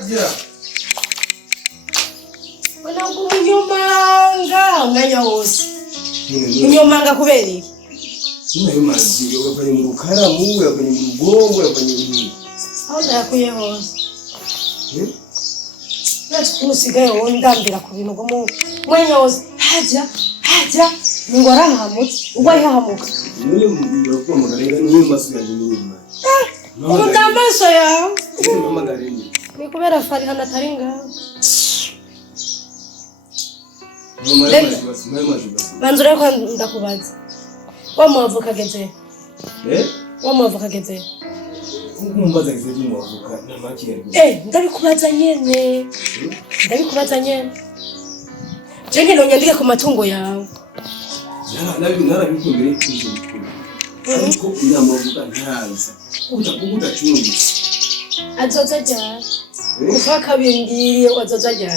Haja. Wana kunyomanga nganya wose. Kunyomanga kubera Nina yumazi yafanye mu rukaramu, yafanye mu rugongo, yafanye mu. Aho ndakuye hose. Nasigaye wondambira ku bintu ngo mwanya wose haja ngora hamutse ubwo yahamuka none murako mugarega niyo maso yanjye nyuma ndamaso yawe mama garenge ni kubera fari hana taringa banzura ko ndakubaza wamuvuka geze wamuvuka geze umbaza geze muvuka namakiyari ndabikubaza nyene Jenge no nyandike ku matungo yawe. Narabikumbere cy'icyo. Ariko inamuvuga ntazi. Utakubuta cyumbi. Azoza jya. Ufaka bindiriye azoza jya.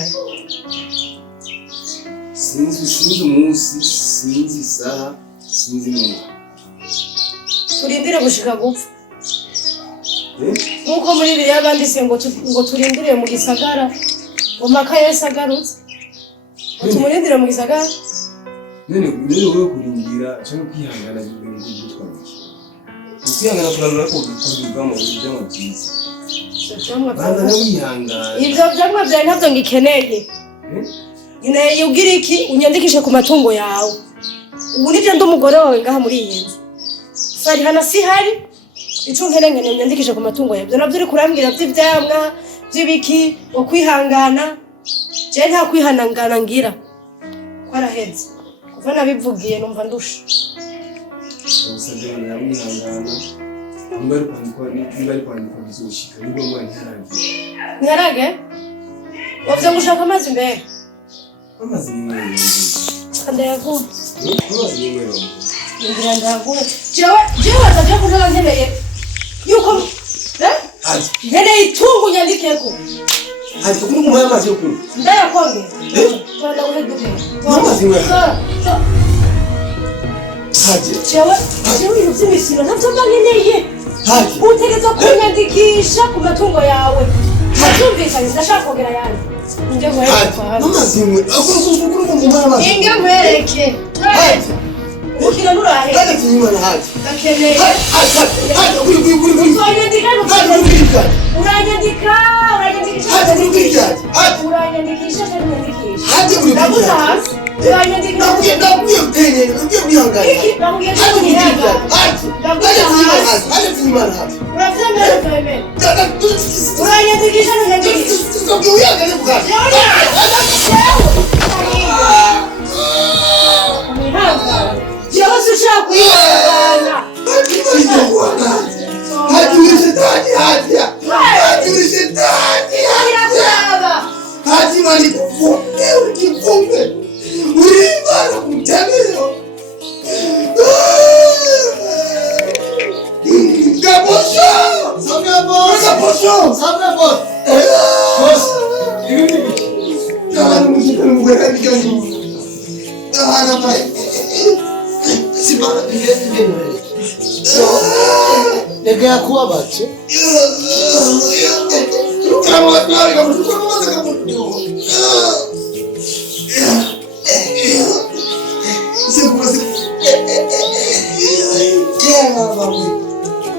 Sinzi umunsi, sinzi isaha, sinzi n'umuntu. Turindire gushika gupfa. Nkuko muri biriya bandise ngo turindire mu gisagara. Ngo maka yesagarutse. Tumurindira mu gisagara. Nene wewe kurindira cyangwa kwihangana ibintu byitwaje. Kwihangana kurarura ko bikozwe mu bijyamo byiza. Banda wihangana. Ibyo byamwe bya ntabyo ngikeneye. Nkeneye ugira iki unyandikishe ku matungo yawe. Ubu nibyo ndumugore wawe ngaha muri iyi nzu. Sari hana si hari. Icyo nkeneye unyandikishe ku matungo yawe. Byo nabyo uri kurambira by'ibyamwa by'ibiki kwihangana. Je nta kwihanangana ngira kwaraheze kuva nabivugiye numva ndusha Usabye wihangana mbari kwandika bizoshika nibwo mwana ntarage wavye gushaka amazi mbere amazi nimwe kandayagu amazi nimwe ngira ndagu jewe atavye kuja nkeneye yuko nkeneye itungu nyandikeko Hadi kuri mu amazi yo kunywa. Ndaya konge. Twanda guheduke. Amazi mwe. Hadi. Jewe ibintu by'imisino ntabyo mbankeneye. Hadi. Utegeza kunyandikisha ku matungo yawe. Ndabyumvikanye ndashaka kongera yani. Nje ngwereke. Amazi mwe. Kuri mu amazi. Inge ngwereke. Hadi. Ukira nurahe. Hadi tinyuma na hadi. Ndakeneye. Hadi kuri. Uranyandika uranyandikisha. Uranyandikisha Hadi uri ndabuza hasi uranyandikisha nakuye utenye kwihangana iki nakuye kwihangana hadi tinyuma hadi uravyemera twemera uranyandikisha nanyandikisha uyangane bwaje jewe sushaka kwihangana hadi uri shetani hadi uri shetani hadi mali kufunge ukifunge ulimara kutemeo Gaposho boss Kana muzika ngwera bigani Ana mai Sibana bigani Nega kuwa bache Kama twari kama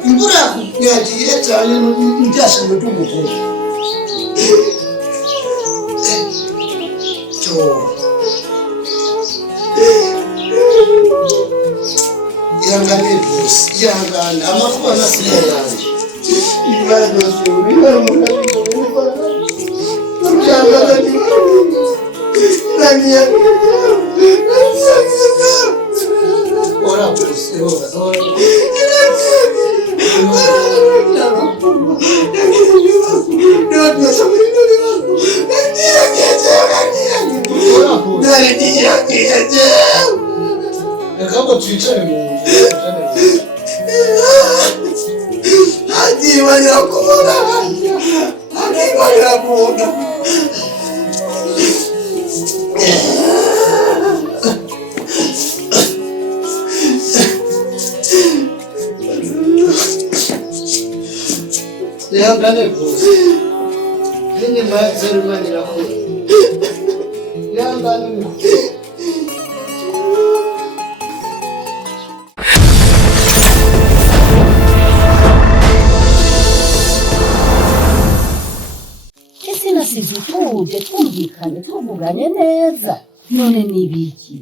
Mbura yagiye cyane n'ibyashimo by'umugore Yangane boss yangana amakuba nasiye yawe Ibara byose ibara munani Yangana ni Nani ora boss ora Acaba twicare mu Hadi wanya kubona Hadi wanya kubona Yangane boss Nene maze rumanira ko ihangane ese nasize tuje twumvikanye tuvuganye neza none nibiki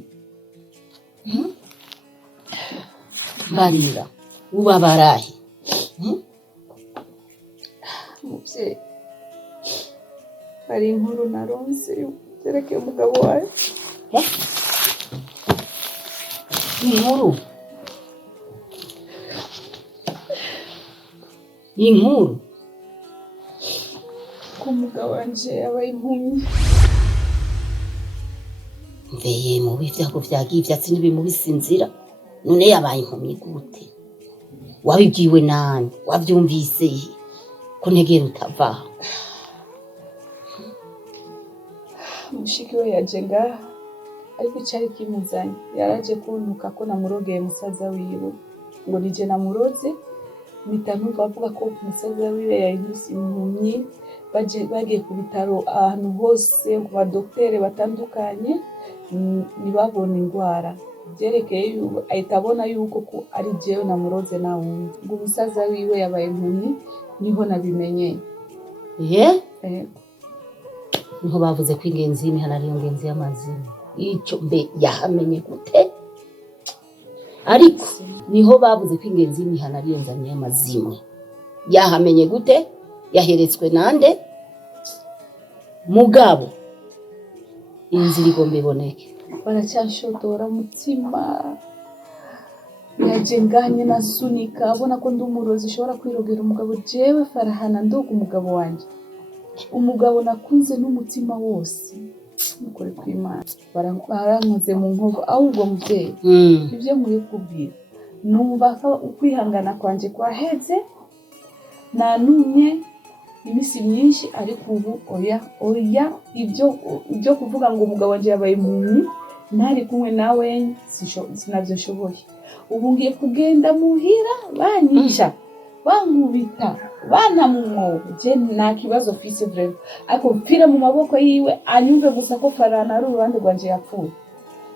Marira ubabarahe muvyeyi hari inkuru naronse yerekeye umugabo wawe. Inkuru ko umugabo wanje yabaye impumyi. mveye mu bivyago vyagiye ivyatsi n'ibimubisinzira none yabaye impumyi gute wabibwiwe nani wavyumvise ko ntegera utava Mushiki we yaje ngaha ariko icari kimuzanye yaraje kuntuka ko namurogeye musaza wiwe ngo nije namuroze mpita numva avuga ko musaza wiwe yahise impumyi bagiye ku bitaro ahantu hose ku badoktere batandukanye ntibabona indwara byerekeye ahita abona yuko ko ari jewe namuroze na wundi ngo umusaza wiwe yabaye impumyi niho nabimenyeye. niho bavuze ko ingenzi y'imihana ariyo ngenzi y'amazina ico mbe yahamenye gute ariko niho bavuze ko ingenzi y'imihana ariyo nzanye y'amazimwe yahamenye gute yaheretswe nande mugabo inzira igomba iboneke baracyashotora mutima yaje nganye nasunika abona ko ndi umurozi ishobora kwirogera umugabo jewe Farahana ndoga umugabo wanje umugabo nakunze n'umutima wose nukore kw'Imana barankoze mu nkovo ahubwo muvyeyi ivyo nkwiye kubwira numva ko ukwihangana kwanje kwaheze nanumye imisi myinshi ariko ubu oya ibyo kuvuga ngo umugabo wanje yabaye impumyi ntari kumwe nawe sinavyo nshoboye ubu ngiye kugenda muhira banyica bankubita bana mu mwobo je nta kibazo fise vraiment ariko mpira mu maboko yiwe anyumve gusa ko Farahana ari uruhande rwanje yapfuye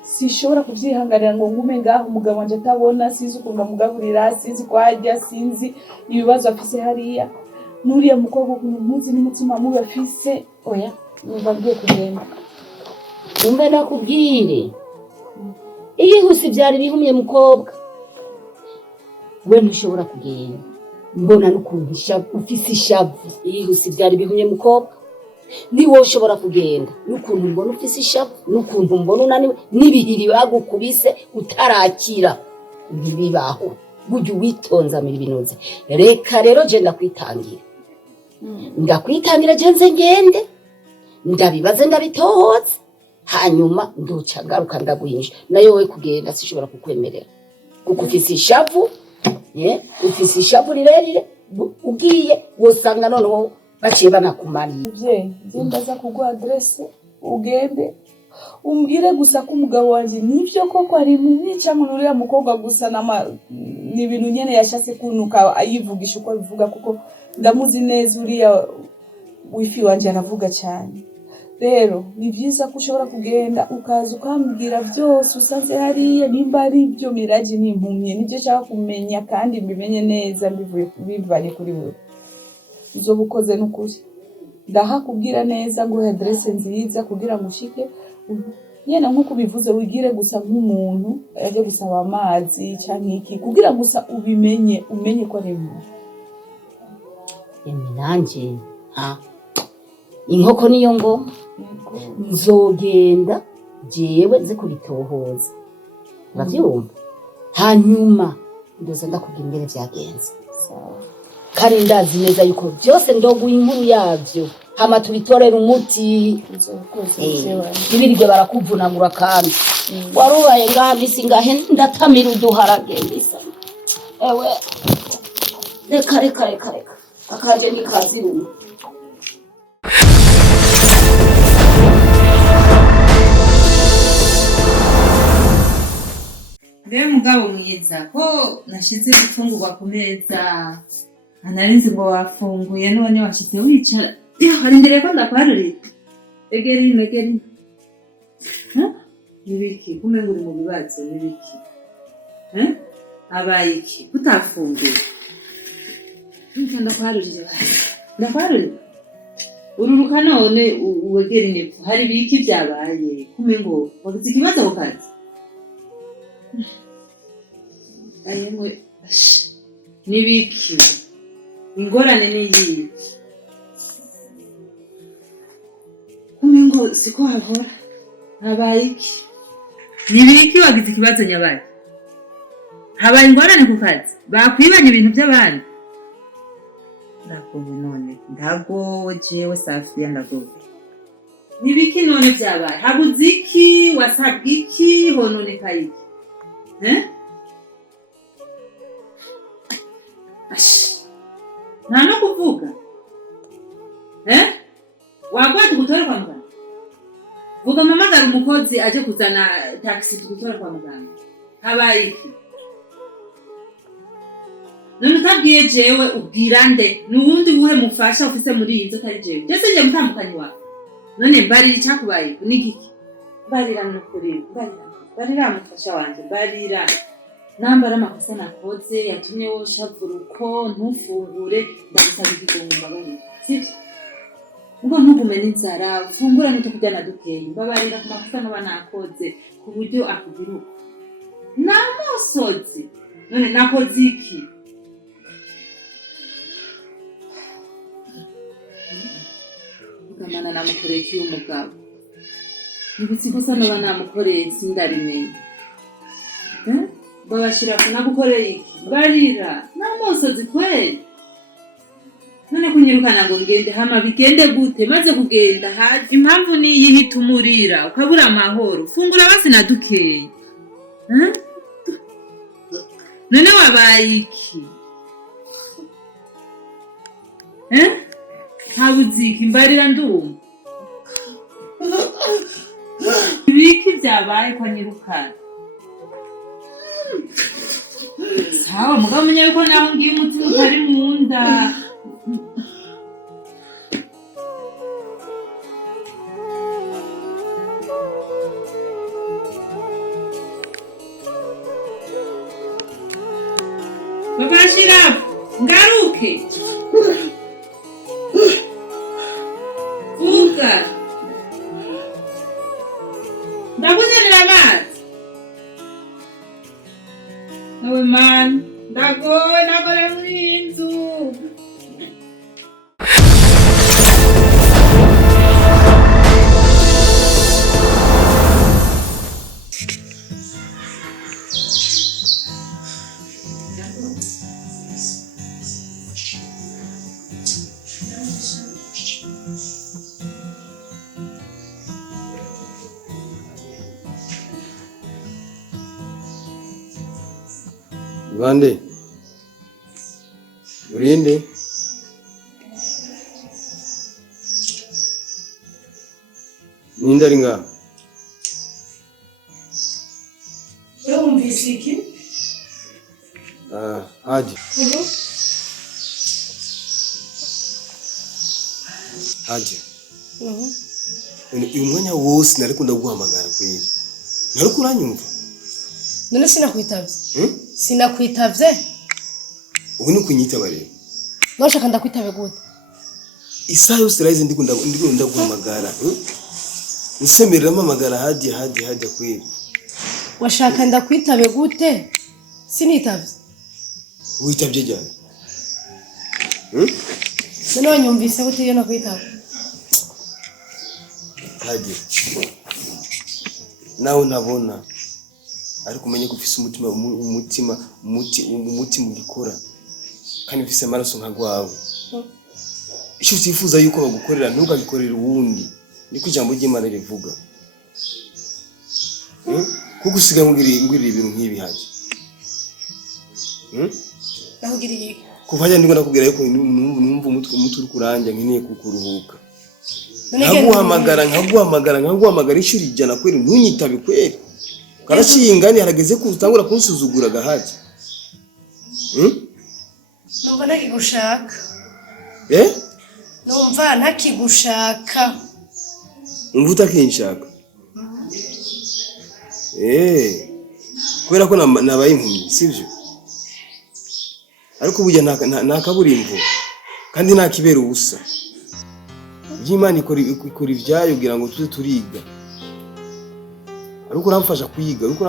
sishobora kuvyihanganira ngo ngume ngaho umugabo wanje atabona sinzi ukuntu amugaburira sinzi ko arya sinzi ibibazo afise hariya nuriya mukobwa ukuntu muzi n'umutima mubi afise oya numva ngiye kugenda umbe nakubwire ihuse byari bihumye mukobwa we ntushobora kugenda mbona n'ukuntu ufise ishavu ihuse byari bihumye mukobwa ni wowe ushobora kugenda n'ukuntu mbona ufise ishavu n'ukuntu mbona unaniwe n'ibihiri bagukubise utarakira ntibibaho burya witonzamira ibinoze reka rero je ndakwitangira je nze ngende ndabibaze ndabitohoze hanyuma nduca ngaruka ndaguhinja nayo we kugenda sishobora kukwemerera kuko ufise ishavu ufise ishavu rirerire ugiye wosanga noneho baciye banakumariye muvyeyi ndaza kuguha adresse ugende umbwire gusa ko umugabo wanje nivyo koko ari mubi cyangwa nuriya mukobwa gusa ni ibintu nyene yashase kunuka ayivugisha uko bivuga kuko ndamuzi neza uriya wifi wanje aravuga cyane rero ni byiza ko ushobora kugenda ukaza ukambwira byose usanze hariya nimba ari ibyo Miraji n'impumye nibyo nshaka kumenya kandi mbimenye neza bivanye kuri wewe uzoba ukoze n'ukuri ndahakubwira neza ngo adresse nziza kugira ngo ushike nyene nkuko bivuze wigire gusa nk'umuntu yaje gusaba amazi cyangwa iki kugira gusa umenye ko ari mu nanje inkoko niyo ngo nzogenda jewe nze kubitohoza uravyumva hanyuma ndoza ndakubwira ingene vyagenze kandi ndazi neza yuko byose ndoguye inkuru yavyo hama tubitorera umuti ibirirwe barakuvunagura kandi warubaye ngaha misi ngahe ndatamira uduharage mbisa ewe reka akaje ni kazi rumwe Mbe mugabo mwiza ko nashize ibitungurwa ku meza anarinzi ngo wafunguye none washize wicara harindiriye ko ndakwarurira. Egeri. Nibiki kumbe nguri mu bibazo nibiki. Abaye iki kutafungiye. Ndakwarurira basi. Ndakwarurira. Ururuka none uwegera inepfo hari biki byabaye kumbe ngo wagize ikibazo mu kazi. Ayemwe nibiki ingorane niyi kumbe ngo siko hahora habaye iki nibiki wagize ikibazo nyabaye habaye ingorane ku kazi bakwibanye ibintu by'abandi ndagowe none ndagowe jewe Safiya ndagowe nibiki none byabaye habuze iki wasabwe iki hononekaye iki nta no kuvuga wagwate gutore kwa muganga vuga mamagara umukozi aje kuzana taxi tugutore kwa muganga habaye iki none utabwiye jewe ubwira nde n'ubundi buhe mufasha ufise muri iyi nzu atari jewe jese nje mutandukanye wawe none mbarira icyakubaye n'igiki barira n'ukuri barira mufasha wanje barira nambara amakosa nakoze yatumye woshavura uko ntufungure ndagusaba ikigongo mbabarira sibyo ngo ntugume n'inzara ufungura n'utukujyana dukeye mbabarira ku makosa noba nakoze ku buryo akugira uko namusozi none nakoze iki ugamana namukoreye iki umugabo nibutse ikosa noba namukoreye sindarimenye babashira kunagukoreye iki barira namusozi kweli none kunyirukana ngo ngende hama bigende gute maze kugenda haje impamvu ni yihita umurira ukabura amahoro fungura basi nadukeye none wabaye iki habuziki mbarira ndumva ibiki byabaye kwa nyirukana sawa mugabo menya yuko naho ngiye umutima utari mu nda babashira ngaruke uga ndakuzanira amazi nawe man ndagore muri inzu Bande urinde nindaringa urumvise iki haje uyu mwanya wose nariko ndaguhamagara kweli nariko uranyumva none sinakwitavye ubu ni kunyitaba rero nashaka ndakwitabe gute isaha yose raize ndiko ndaguhamagara nsemerera amagara haje kweli washaka ndakwitabe gute sinitavye witavye cyane none wanyumvise gute iyo nakwitaba haje nawe nabona ariko umenye ko ufise umutima ugikora kandi ufise amaraso nkagwawe icyo utifuza yuko bagukorera ntukagikorera uwundi niko ijambo ry'Imana rivuga kuko usiga ngwirira ibintu nk'ibi haje nakugiriye kuva njye ndiko nakubwira yuko numva umutwe uri kuranja nkeneye kukuruhuka nkaguhamagara inshuro ijana kweli ntunyitabe kweli karashingani harageze ko utangura kunsuzugura gahaje numva nakigushaka numva ntakigushaka. Umva utakinshaka. Kubera ko nabaye impumyi sivyo? Ariko burya nta kaburimbo kandi nta kibera ubusa. Imana ikora ibyayo kugira ngo tuze turiga. Ariko uramfasha kwiga, ariko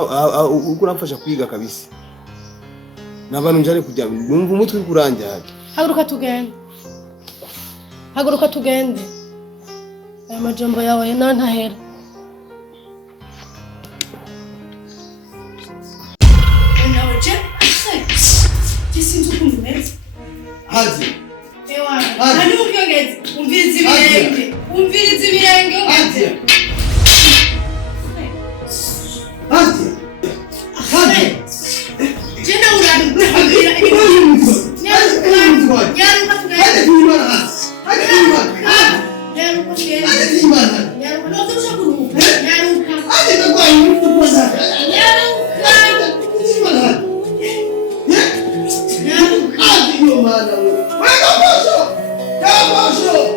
uramfasha kwiga kabisa. Nabantu njare kujya numva umutwe kurangira. Haguruka tugende. Aya majambo yawe ntahera. Nawe je sinzi ukuntu umeze. Hazi. Ewa, nani ubyongeze? Umviriza ibirenge. Hazi. Hazi. Hazi. Jenda urambira yaruka tugende. Mana wewe. Weka posho. Ya posho.